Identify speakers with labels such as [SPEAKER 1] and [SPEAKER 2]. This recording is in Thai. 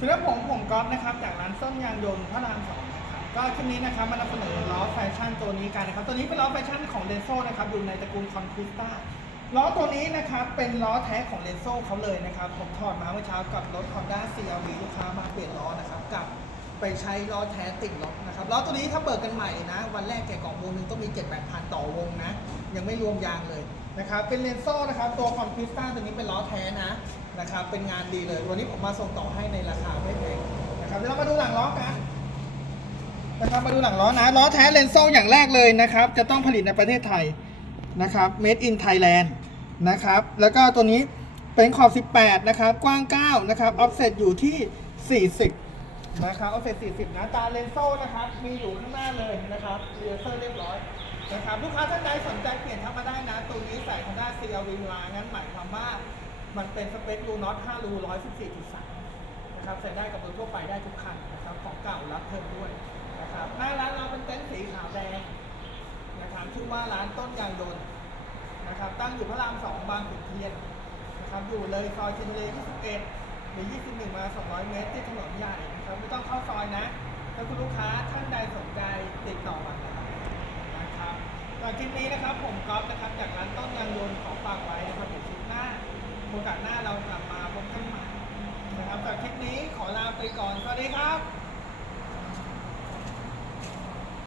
[SPEAKER 1] สำหรับผมผมก๊อฟนะครับจากร้านส้มยางยนต์พระรามสองนะครับก็คลิปนี้นะครับมานำเสนอล้อแฟชั่นตัวนี้กันนะครับตัวนี้เป็นล้อแฟชั่นของเ e นโซนะครับอยู่ในตระกูลคอนค u ิสตาล้อตัวนี้นะครับเป็นล้อแท้ของเ e นโซเขาเลยนะครับผมถอดมาเมื่อเช้ากับรถ Honda CRV ลูกค้ามาเปลี่ยนล้อนะครับกับไปใช้ล้อแท้ติดล้อนะครับล้อตัวนี้ถ้าเบิกกันใหม่นะ วันแรกแกะกล่องวงหนึงต้องมี7 8 0 0 0 ต่อวงนะ ยังไม่รวมยางเลยนะครับเป็นเลนโซ่นะครับตัวคอนค u ิสตาตัวนี้เป็นล้อแท้นะ นะครับเป็นงานดีเลย วันนี้ผมมาส่งต่อให้ในราคาไม่แพงนะครับเดี๋ยวเรามาดูหลังล้อกันนะครับมาดูหลังล้อนะล้อแท้เลนโซ่อย่างแรกเลยนะครับ จะต้องผลิตในประเทศไทยนะครับ made in Thailand นะครับแล้วก็ตัวนี้เป็นขอบ 18 นะครับ กว้าง 9 นะครับ offset อยู่ที่ 40 นะครับ offset 40 นะ ตาเลนโซ่นะครับ มีอยู่ข้างหน้าเลยนะครับเรียเซอร์เรียบร้อยนะครับ ลูกค้าท่านใดสนใจเปลี่ยนทักมาได้นะ ตัวนี้ใส่ Honda CRV มางั้นหมายความว่า มันเป็นสเปครูน็อต5รู114.3นะครับใส่ได้กับรถทั่วไปได้ทุกคันนะครับของเก่ารับเพิ่มด้วยนะครับหน้าร้านเราเป็นเต็นท์สีขาวแดงนะครับชื่อว่าร้านต้นยางยนต์นะครับตั้งอยู่พระรามสองบางขุนเทียนนะครับอยู่เลยซอยเทนเล21หรือ 21 มา 200 เมตรที่ถนนใหญ่นะครับไม่ต้องเข้าซอยนะถ้าคุณลูกค้าท่านใดสนใจติดต่อมานะครับนะครับตอนคลิปนี้นะครับผมก๊อฟ โอกาสหน้าเรากลับมาพบกันใหม่นะครับจากคลิปนี้ขอลาไปก่อน สวัสดีครับ